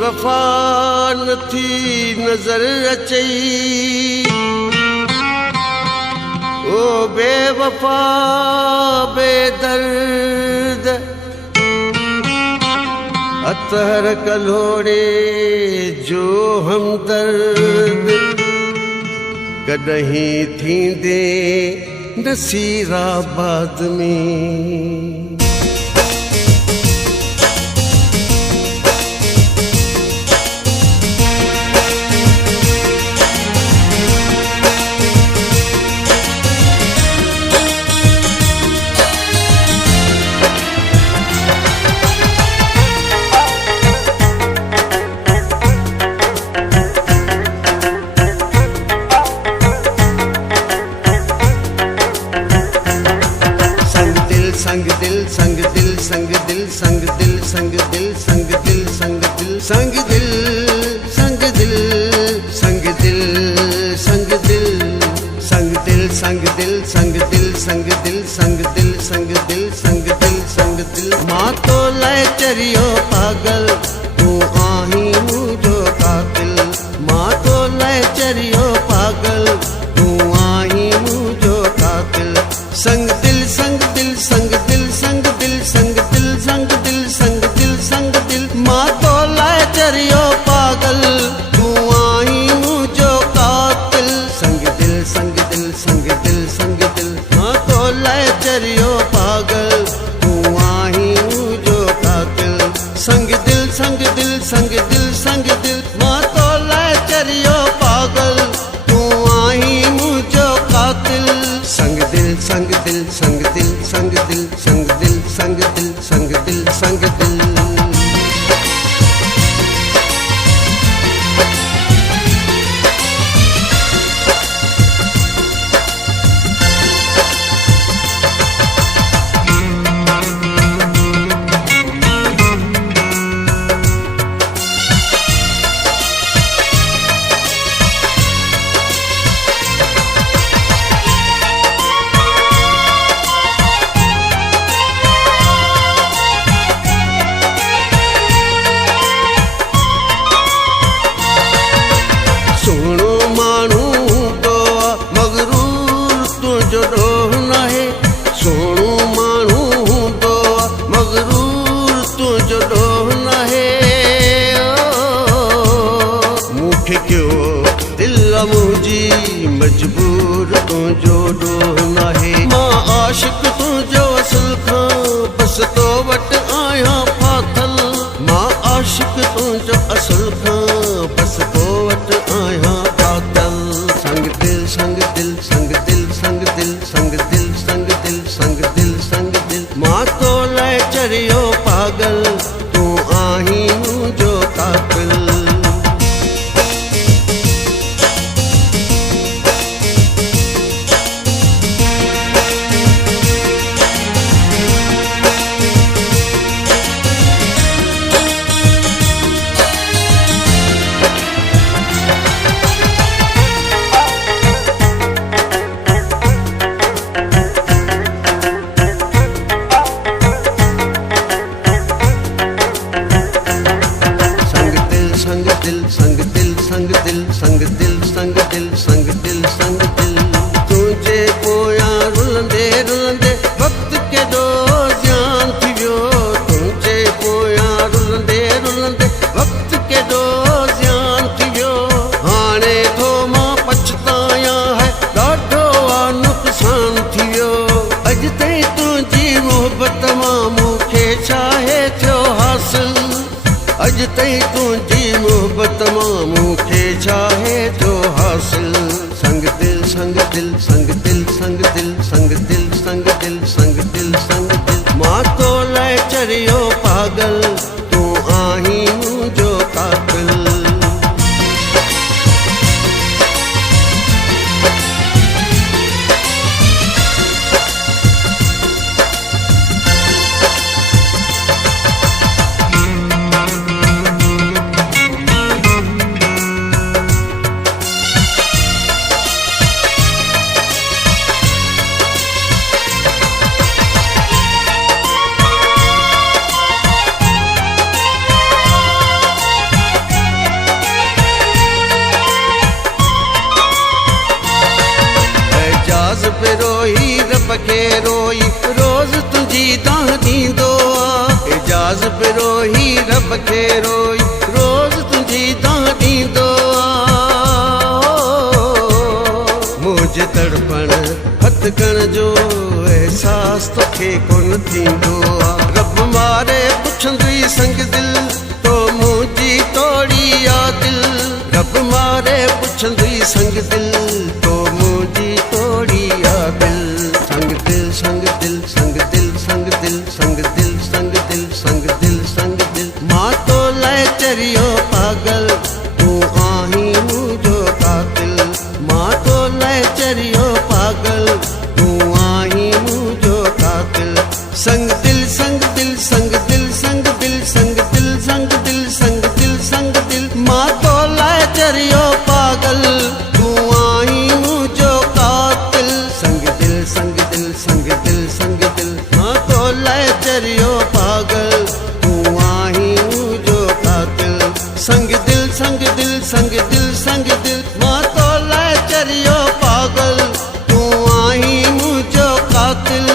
वफ़ा नथी नज़र अचई ओ बेवफ़ा बेदर्द अतहर कलोड़े जो हमदर्द कॾहिं थींदे नसीराबाद में संग दिल संग दिल संग दिल संग दिल संग दिल संग दिल संग दिल संग दिल संग दिल संग दिल संग दिल संग दिल संग दिल संग दिल संग दिल संग दिल संग दिल संग दिल संग दिल मां तो लय चरियो पागल तू आही मुझो कातिल मां तो लय चरियो पागल तू आही मुझो कातिल संग दिल संग दिल संग दिल संग दिल संग दिल संग दिल संग दिल संग दिल मां तो लाए चरियो पागल तू आई मुझो कातिल संग दिल संग दिल संग दिल संग दिल मां तो लाए चरियो पागल तू आई मुझो कातिल संग दिल संग दिल संग दिल संग दिल मां तो लाए चरियो पागल तू आई मुझो कातिल संग दिल संग दिल संग दिल संग दिल संग दिल संग दिल संग दिल संग दिल मजबूर तू जो डोहना है मां आशिक तू जो असल खां बस तो वट आया फाथल मां आशिक तू जो असल खां बस तो वट आया फाथल संग दिल संग दिल संग दिल संग दिल संग दिल संग दिल संग दिल संग दिल मां तो लय चरियो पागल तू आही मुझो कातिल संग दिल संग दिल संग दिल संग दिल संग दिल संग दिल तुझे पोया रुलंदे रुलंदे वक्त के दो ध्यान थियो तुझे पोया रुलंदे रुलंदे वक्त के दो ध्यान थियो हाणे थो मां पछताया है ॾाढो नुक़सान थियो अॼु ताईं तुंहिंजी मोहबत मां मूंखे छाहे थियो हासिल अॼु ताईं तुंहिंजी मोहबत मां मूंखे छाहे थियो हासिल संग दिल संग दिल संग दिल संग दिल संग दिल संग दिल संग दिल संग दिल मां तो लय चरियो पागल तू आही मुझो कातिल खे रोई रोज़ तुंहिंजी दाह ॾींदो आहे एजाज़ बिरोही रब खे रोई रोज़ तुंहिंजी दाह ॾींदो आहे मुंहिंजे तड़पण हथकण जो एहसास तोखे कोन थींदो आहे रब मारे पुछंदुई संग दिल तो मुंहिंजी तोड़ी आ दिल रब मारे पुछंदुई संग दिल तो मुंहिंजी तोड़ी आ दिल संग दिल संग दिल संग दिल संग दिल संग दिल संग दिल संग दिल संग दिल मां तो लाइ चरियो पागल तूं आहीं मुंहिंजो कातिल मां तो लाइ चरियो पागल तूं आहीं मुंहिंजो कातिल संग दिल संग दिल संग दिल संग दिल संग दिल संग दिल संग दिल संग दिल मां तो लाइ चरियो पागल तूं आहीं मुंहिंजो कातिल संग दिल संग दिल संग दिल संग दिल मां तो लाइ चरियो पागल तूं आहीं मुंहिंजो कातिल संग दिल संग दिल संग दिल संग दिल मां तो लाइ चरियो पागल तूं आहीं मुंहिंजो कातिल